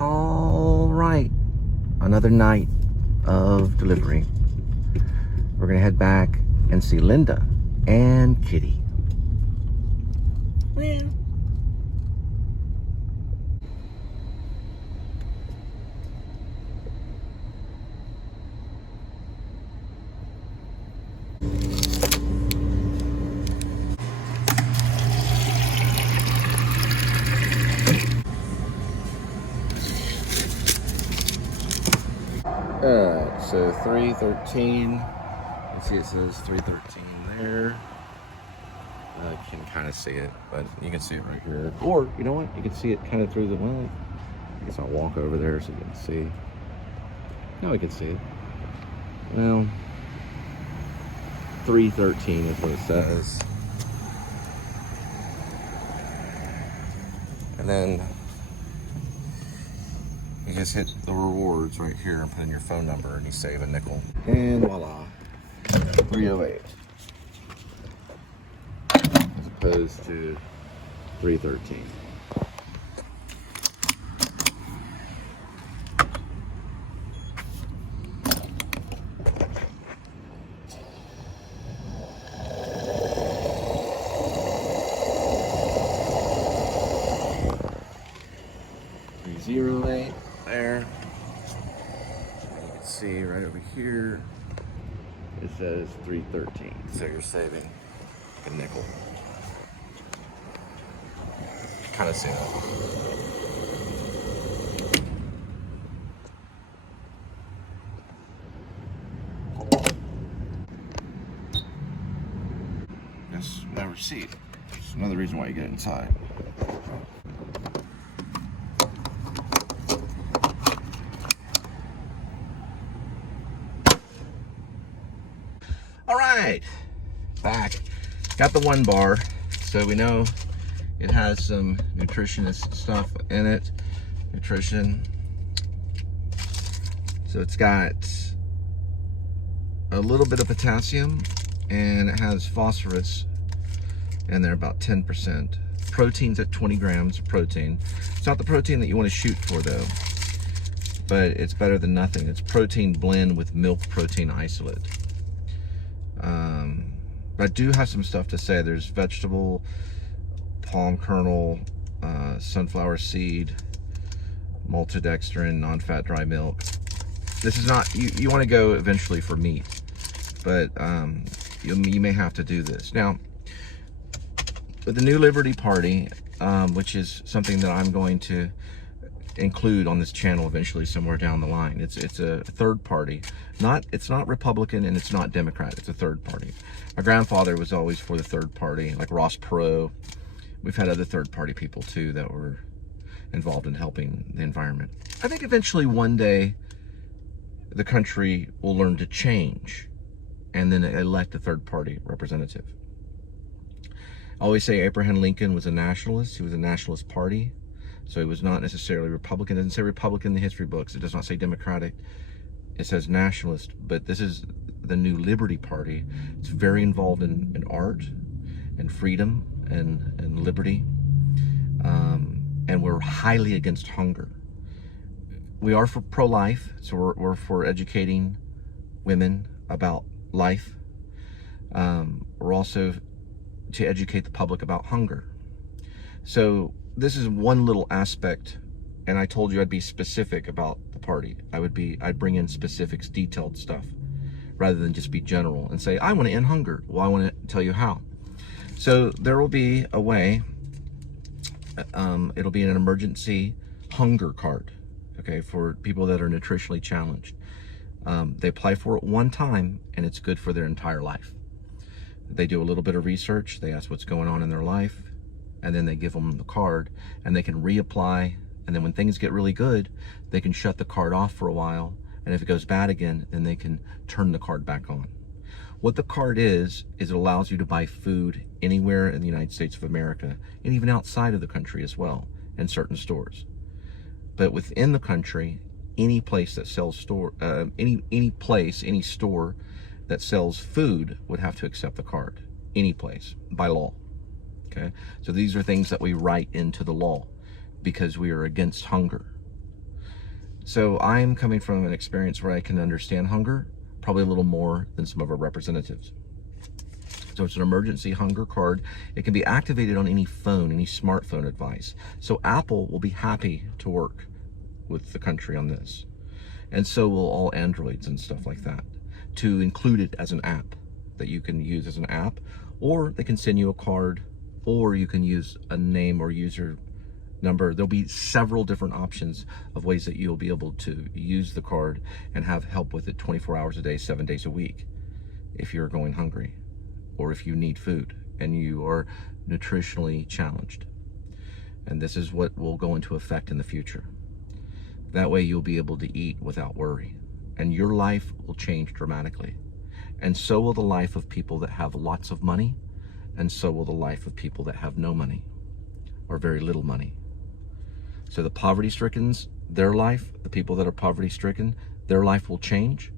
All right, another night of delivery. We're gonna head back and see Linda and Kitty. Well, alright, so 313. You can see it says 313 there. I can kind of see it, but you can see it right here. Or, you know what? You can see it kind of through the, well, I guess I'll walk over there so you can see. Now we can see it. Well, 313 is what it says. And then you just hit the rewards right here and put in your phone number and you save a nickel. And voila, 308. As opposed to 313. .08 there. And you can see right over here it says 313. So you're saving a nickel. Kind of see that. That's my receipt. It's another reason why you get inside. All right, back. Got the 1 bar, so we know it has some nutritionist stuff in it. Nutrition. So it's got a little bit of potassium, and it has phosphorus in there, about 10%. Protein's at 20 grams of protein. It's not the protein that you want to shoot for though, but it's better than nothing. It's protein blend with milk protein isolate. But I do have some stuff to say. There's vegetable, palm kernel, sunflower seed, maltodextrin, non-fat dry milk. This is not, you want to go eventually for meat, but you may have to do this. Now, with the New Liberty Party, which is something that I'm going to include on this channel eventually somewhere down the line. It's a third party. It's not Republican and it's not Democrat. It's a third party. My grandfather was always for the third party, like Ross Perot. We've had other third party people too that were involved in helping the environment. I think eventually one day the country will learn to change and then elect a third party representative. I always say Abraham Lincoln was a nationalist. He was a nationalist party. So he was not necessarily Republican. It doesn't say Republican in the history books. It does not say Democratic. It says nationalist. But this is the New Liberty Party. It's very involved in art and freedom and liberty. And we're highly against hunger. We are for pro-life. So we're for educating women about life. We're also to educate the public about hunger. So this is one little aspect, and I told you I'd be specific about the party. I'd bring in specifics, detailed stuff, rather than just be general and say, I want to end hunger. Well, I want to tell you how. So there will be a way, it'll be an emergency hunger card, okay, for people that are nutritionally challenged. They apply for it one time, and it's good for their entire life. They do a little bit of research, they ask what's going on in their life, and then they give them the card, and they can reapply, and then when things get really good, they can shut the card off for a while, and if it goes bad again, then they can turn the card back on. What the card is it allows you to buy food anywhere in the United States of America, and even outside of the country as well, in certain stores. But within the country, any place that sells any store that sells food would have to accept the card. Any place, by law. Okay, so these are things that we write into the law because we are against hunger. So I'm coming from an experience where I can understand hunger, probably a little more than some of our representatives. So it's an emergency hunger card. It can be activated on any phone, any smartphone device. So Apple will be happy to work with the country on this. And so will all Androids and stuff like that, to include it as an app that you can use as an app, or they can send you a card, or you can use a name or user number. There'll be several different options of ways that you'll be able to use the card and have help with it 24 hours a day, 7 days a week, if you're going hungry, or if you need food and you are nutritionally challenged. And this is what will go into effect in the future. That way you'll be able to eat without worry, and your life will change dramatically. And so will the life of people that have lots of money, and so will the life of people that have no money or very little money. So the poverty-stricken, their life, the people that are poverty-stricken, their life will change.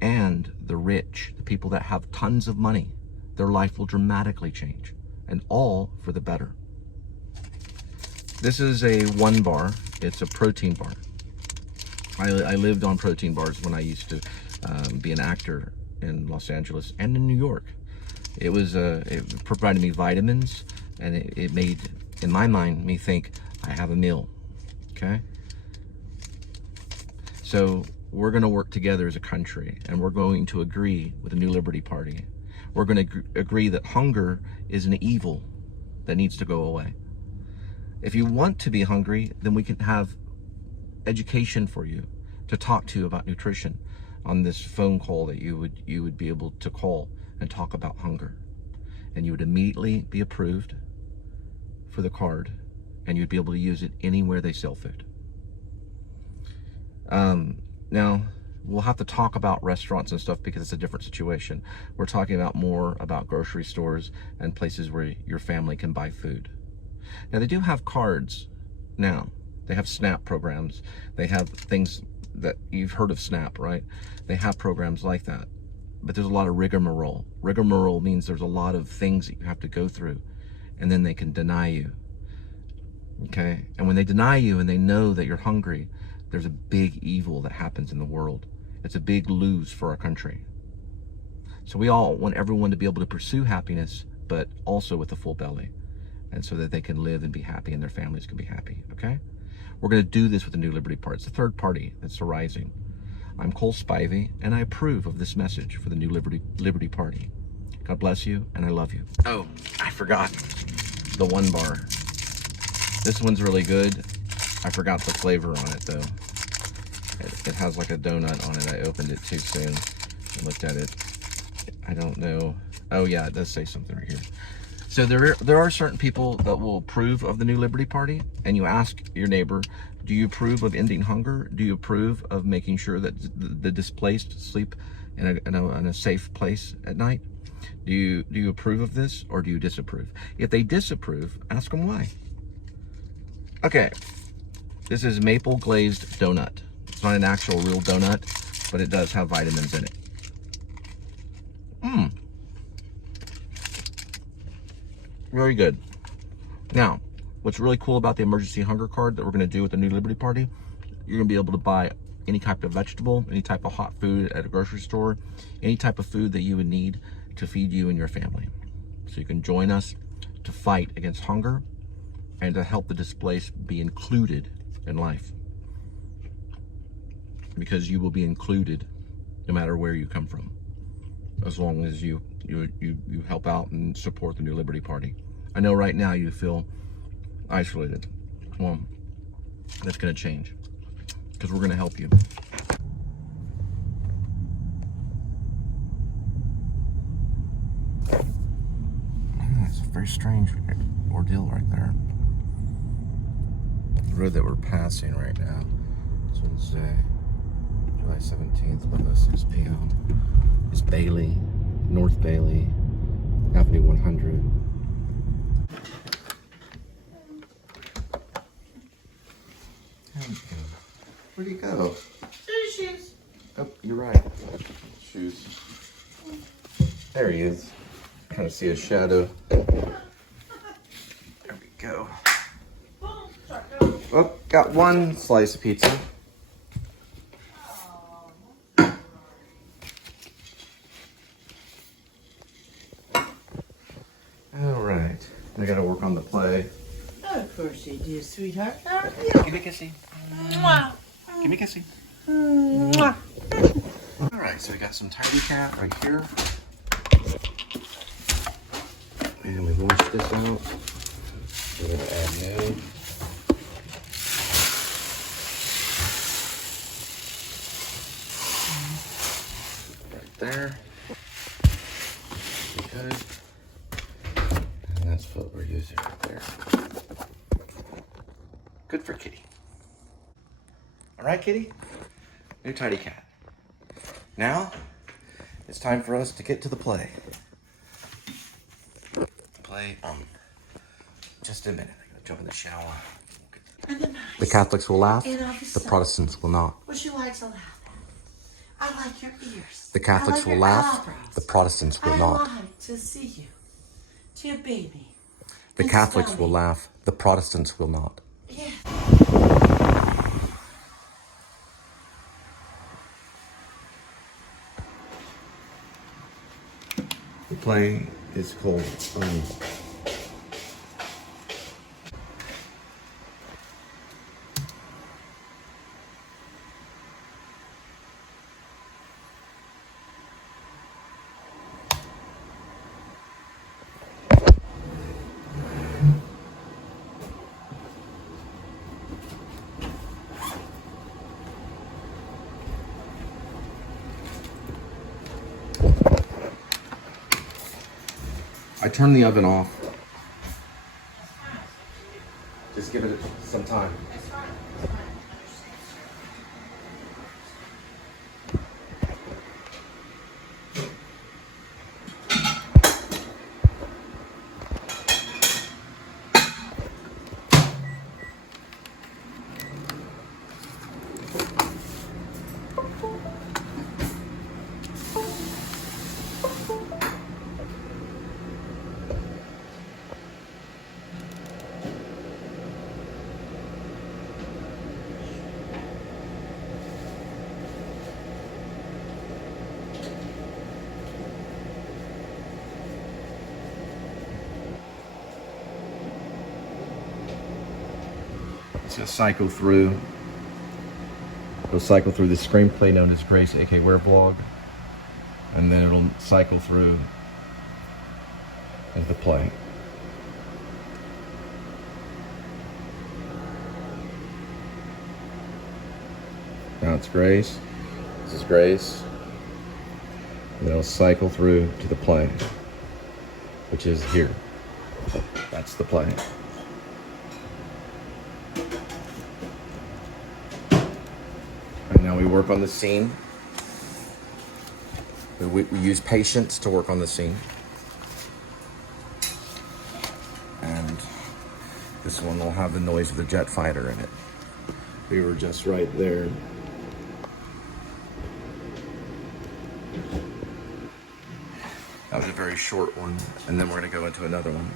And the rich, the people that have tons of money, their life will dramatically change, and all for the better. This is a 1 bar. It's a protein bar. I lived on protein bars when I used to be an actor in Los Angeles and in New York. It provided me vitamins, and it made, in my mind, me think I have a meal. Okay? So we're going to work together as a country, and we're going to agree with the New Liberty Party. We're going to agree that hunger is an evil that needs to go away. If you want to be hungry, then we can have education for you to talk to you about nutrition on this phone call that you would be able to call and talk about hunger. And you would immediately be approved for the card, and you'd be able to use it anywhere they sell food. Now, we'll have to talk about restaurants and stuff because it's a different situation. We're talking about more about grocery stores and places where your family can buy food. Now, they do have cards now. They have SNAP programs. They have things that you've heard of SNAP, right? They have programs like that. But there's a lot of rigmarole. Rigmarole means there's a lot of things that you have to go through, and then they can deny you. Okay? And when they deny you and they know that you're hungry, there's a big evil that happens in the world. It's a big lose for our country. So we all want everyone to be able to pursue happiness, but also with a full belly, and so that they can live and be happy and their families can be happy. Okay? We're going to do this with the New Liberty Party. It's the third party that's arising. I'm Cole Spivey, and I approve of this message for the New Liberty Party. God bless you, and I love you. Oh, I forgot the 1 bar. This one's really good. I forgot the flavor on it, though. It has like a donut on it. I opened it too soon and looked at it. I don't know. Oh, yeah, it does say something right here. So there are certain people that will approve of the New Liberty Party, and you ask your neighbor, do you approve of ending hunger? Do you approve of making sure that the displaced sleep in a safe place at night? Do you approve of this, or do you disapprove? If they disapprove, ask them why. Okay, this is maple glazed donut. It's not an actual real donut, but it does have vitamins in it. Very good. Now, what's really cool about the emergency hunger card that we're going to do with the New Liberty Party, you're going to be able to buy any type of vegetable, any type of hot food at a grocery store, any type of food that you would need to feed you and your family. So you can join us to fight against hunger and to help the displaced be included in life. Because you will be included no matter where you come from, as long as you help out and support the New Liberty Party. I know right now you feel isolated. Well, that's going to change, because we're going to help you. It's a very strange ordeal right there. The road that we're passing right now. It's Wednesday, July 17th, 11:06 p.m. It's Bailey, North Bailey, Avenue 100. Where'd he go? Shoes. Oh, you're right. Shoes. There he is. Trying to see his shadow. There we go. Oh, got one slice of pizza. you, sweetheart. Love you. Give me a kissy. Mwah. Give me a kissy. Mwah. All right, so we got some Tidy Cat right here. And we wash this out. We're going to add new. Right there. Good. And that's what we're using right there. Good for Kitty. All right, Kitty? New Tidy Cat. Now, it's time for us to get to the play. Just a minute. I'm gonna jump in the shower. The Catholics will laugh, the Protestants will not. What you like to laugh at? I like your ears. The Catholics will laugh, the Protestants will not. I like to see you, to your baby. The Catholics will laugh, the Protestants will not. Yeah. The play is called I turned the oven off. Just give it some time. It's gonna cycle through. It'll cycle through the screenplay known as Grace, aka Wereblog, and then it'll cycle through into the play. Now it's Grace. This is Grace. And then it'll cycle through to the play, which is here. That's the play. Now we work on the scene. We use patience to work on the scene. And this one will have the noise of the jet fighter in it. We were just right there. That was a very short one, and then we're gonna go into another one.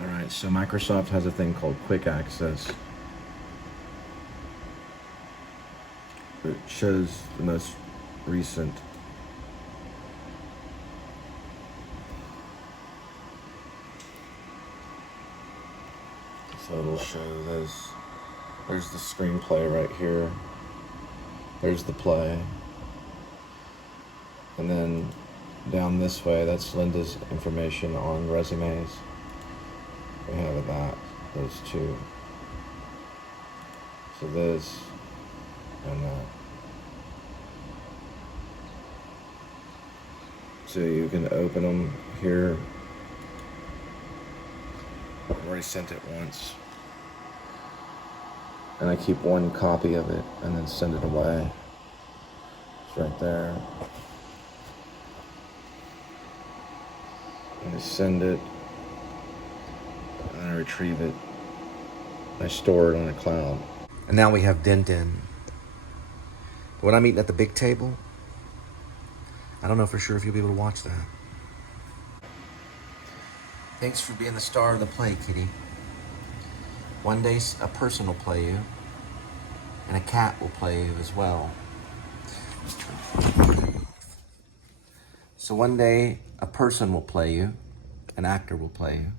Alright, so Microsoft has a thing called Quick Access. It shows the most recent So it'll show those. There's the screenplay right here. There's the play. And then down this way, that's Linda's information on resumes. We have that, those two. So this and that. So you can open them here. I've already sent it once. And I keep one copy of it and then send it away. It's right there. And I send it, and I retrieve it. I store it on a cloud. And now we have Denton. When I'm eating at the big table, I don't know for sure if you'll be able to watch that. Thanks for being the star of the play, kitty. One day a person will play you, and a cat will play you as well. So one day a person will play you, an actor will play you,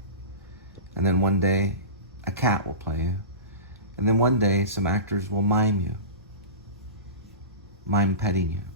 and then one day a cat will play you, and then one day some actors will mime you, mime petting you.